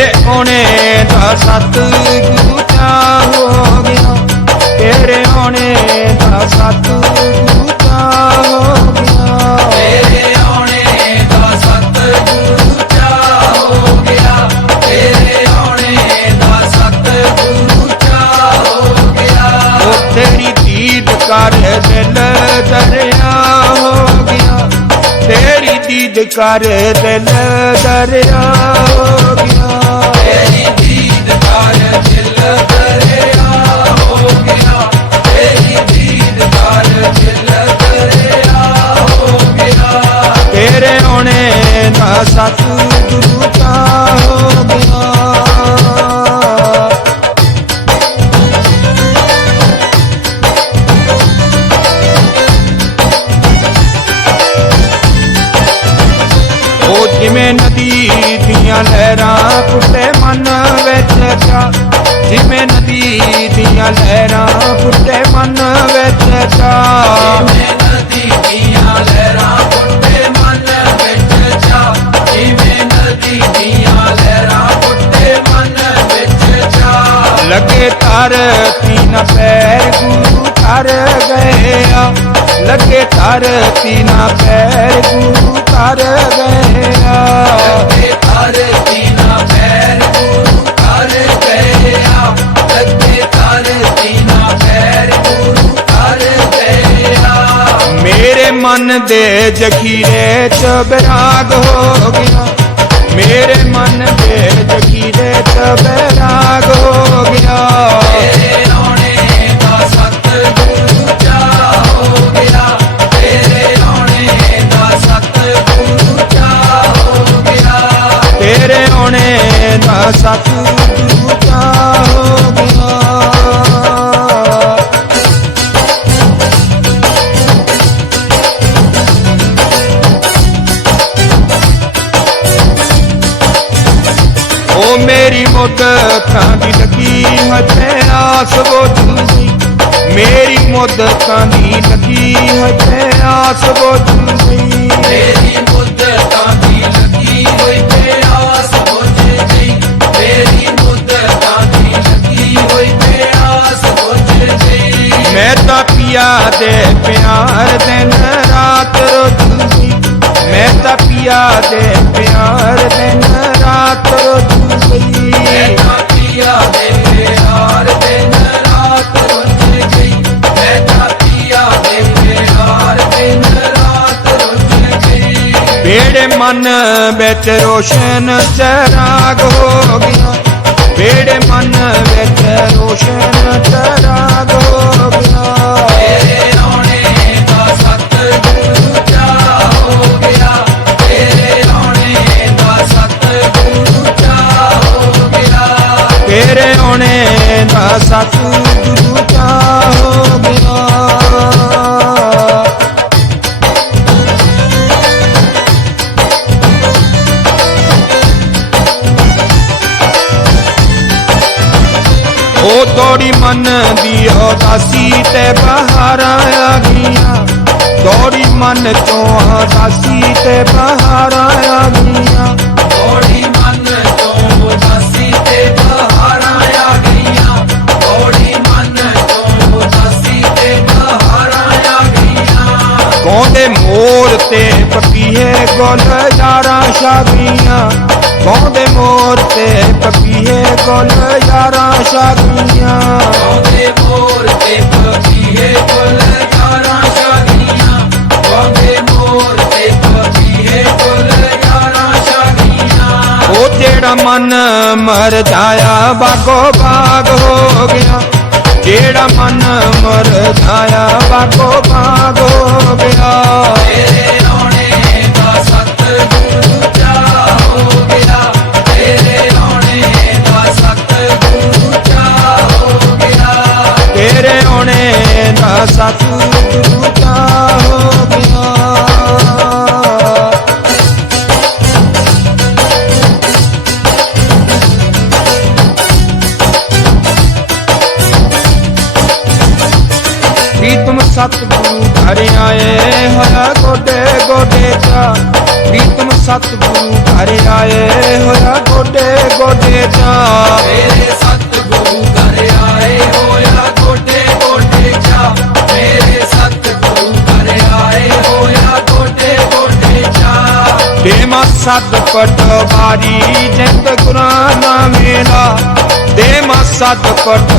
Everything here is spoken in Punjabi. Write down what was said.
ਤੇਰੇ ਆਉਣੇ ਦਾ ਸਤਿਗੁਰੂ ਚਾ ਹੋ ਗਿਆ। ਤੇਰੇ ਆਉਣੇ ਦਾ ਸਤਿਗੁਰੂ ਚਾ ਹੋ ਗਿਆ। ਤੇਰੇ ਆਉਣੇ ਦਾ ਸਤਿਗੁਰੂ ਚਾ ਹੋ ਗਿਆ। ਤੇਰੇ ਆਉਣੇ ਦਾ ਸਤਿਗੁਰੂ ਚਾ ਹੋ ਗਿਆ। ਉਹ ਤੇਰੀ ਦੀਦ ਕਰ ਦਿਲ ਦਰਿਆ ਹੋ ਗਿਆ। ਤੇਰੀ ਦੀਦ ਕਰ ਦਿਲ ਦਰਿਆ ਹੋ ਗਿਆ। ਤੇਰੀ ਦੀਦ ਕਰ ਗਿਆ ਤੇਰੀ ਦੀਦ ਕਰ ਗਿਆ ਤੇਰੇ ਆਉਣੇ ਦਾ ਸਤਿਗੁਰੂ ਹੋ ਗਿਆ। ਉਹ ਜਿਵੇਂ ਨਦੀ ਦੀਆਂ ਲਹਿਰਾਂ ਫੁੱਟੇ ਮਨ ਵਿੱਚ ਜਾ ਜਿਵੇਂ ਨਦੀ ਦੀਆਂ ਲਹਿਰਾਂ ਫੁੱਟੇ ਮਨ ਵਿੱਚ ਜਾ ਜਿਵੇਂ ਨਦੀ ਦੀਆਂ ਲਹਿਰਾਂ ਫੁੱਟੇ ਮਨ ਵਿੱਚ ਜਾ ਜਿਵੇਂ ਨਦੀ ਦੀਆਂ ਲਹਿਰਾਂ ਫੁੱਟੇ ਮਨ ਵਿੱਚ ਜਾ ਲੱਗੇ ਧਰਤੀ ਨਾ ਪੈਰ, ਗੁਰੂ ਕਰ ਗਏ ਆ ਲੱਗੇ ਧਰਤੀ ਨਾ ਪੈਰ ਗੁਰੂ ਕਰ ਗਏ ਆ ਲੱਗੇ ਧਰਤੀ ਨਾ ਪੈਰ ਗੁਰੂ ਕਰ ਗਏ ਲੱਗੇ ਧਰਤੀ ਨਾ ਪੈਰ ਗੁਰੂ ਕਰ ਗਏ ਮੇਰੇ ਮਨ ਦੇ ਜਖੀਰੇ ਚ ਬਿਰਾਗ ਹੋ ਗਿਆ ਓ ਮੇਰੀ ਮੁੱਦਤਾਂ ਦੀ ਲੱਗੀ ਹੱਥੇ ਆਸ ਬੋਝੂਗੀ ਮੇਰੀ ਮੁੱਦਤਾਂ ਦੀ ਲੱਗੀ ਹੱਥੇ ਆਸ ਬੋਝੂਗੀ ਮੇਰੀ ਮੁੱਦਤਾਂ ਦੀ ਲੱਗੀ ਹੋਈ ਪਿਆਸ ਬੁਝ ਗਈ ਮੇਰੀ ਮੁੱਦਤਾਂ ਦੀ ਲੱਗੀ ਹੋਈ ਪਿਆਸ ਬੁਝ ਗਈ ਮੈਂ ਤਾਂ ਪਿਆ ਦੇ ਪਿਆਰ ਦਿਨ ਰਾਤ ਰੋਜੂਗੀ ਮੈਂ ਤਾਂ ਪਿਆ ਦੇ ਗਈ ਮਨ ਵਿੱਚ ਰੋਸ਼ਨ ਚਰਾਗ ਹੋ ਗਿਆ। ਬੇੜੇ ਮਨ ਵਿੱਚ ਰੋਸ਼ਨ ਚਰਾਗ ਹੋ ਗਿਆ। ਤੇਰੇ ਆਉਣੇ ਦਾ ਸਤਿਗੁਰੂ ਚਾ ਹੋ ਗਿਆ। ਤੇਰੇ ਆਉਣੇ ਦਾ ਸਤਿਗੁਰੂ ਚਾ ਹੋ ਗਿਆ। ਤੇਰੇ ਆਉਣੇ ਦਾ ਸਤਿਗੁਰੂ ਚਾ ਹੋ ਗਿਆ। ਉਹ ਤੋੜੀ ਮਨ ਦੀ ਉਦਾਸੀ ਤੇ ਬਹਾਰਾਂ ਆ ਗਈਆਂ ਤੋੜੀ ਮਨ ਚੋਂ ਉਦਾਸੀ ਤੇ ਬਹਾਰਾਂ ਆ ਗਈਆਂ ਥੋੜੀ ਮਨ ਤੋਂ ਉਦਾਸੀ ਤੇ ਬਹਾਰਾਂ ਆ ਗਈਆਂ ਥੋੜੀ ਮਨ ਤੋਂ ਉਦਾਸੀ ਤੇ ਬਹਾਰਾਂ ਆ ਗਈਆਂ ਗਾਉਂਦੇ ਮੋਰ ਤੇ ਪਪੀਏ ਗੁੱਲ ਯਾਰਾਂ ਸ਼ਾਦੀਆਂ ਗਾਉਂਦੇ ਮੋਰ ਤੇ ਪਪੀਏ ਗੁੱਲ ਯਾਰਾਂ ਸ਼ਾਦੀਆਂ। ਗਾਉਂਦੇ ਮੋਰ ਤੇ ਪਪੀਏ ਗੁੱਲ ਯਾਰਾਂ ਸ਼ਾਦੀਆਂ। ਗਾਉਂਦੇ ਮੋਰ ਤੇ ਪਪੀਏ ਗੁੱਲ ਯਾਰਾਂ ਸ਼ਾਦੀਆਂ। ਉਹ ਜਿਹੜਾ ਮਨ ਮਰ ਜਾਇਆ ਬਾਗੋ ਬਾਗ ਹੋ ਗਿਆ। ਜਿਹੜਾ ਮਨ ਮਰ ਜਾਇਆ ਬਾਗੋ ਬਾਗ ਹੋ ਗਿਆ। ਸਤਿਗੁਰੂ ਘਰ ਆਏ ਹੋਇਆ ਗੋਡੇ ਗੋਡੇ ਚਾ। ਪ੍ਰੀਤਮ ਸਤਿਗੁਰੂ ਘਰ ਆਏ ਹੋਇਆ ਗੋਡੇ ਗੋਡੇ ਜਾ ਮੇਰੇ ਸਤਿਗੁਰੂ ਘਰ ਆਏ ਹੋਇਆ ਗੋਡੇ ਗੋਡੇ ਜਾ ਮੇਰੇ ਸਤਿਗੁਰੂ ਘਰ ਆਏ ਹੋਇਆ ਗੋਡੇ ਗੋਡੇ ਜਾ ਦੇਮਾ ਸਦ ਪਟਵਾਰੀ ਜਿੰਦ ਗੁਰਾਂ ਨਾ ਮੇਲਾ। ਦੇਮਾ ਸਦ ਪਟ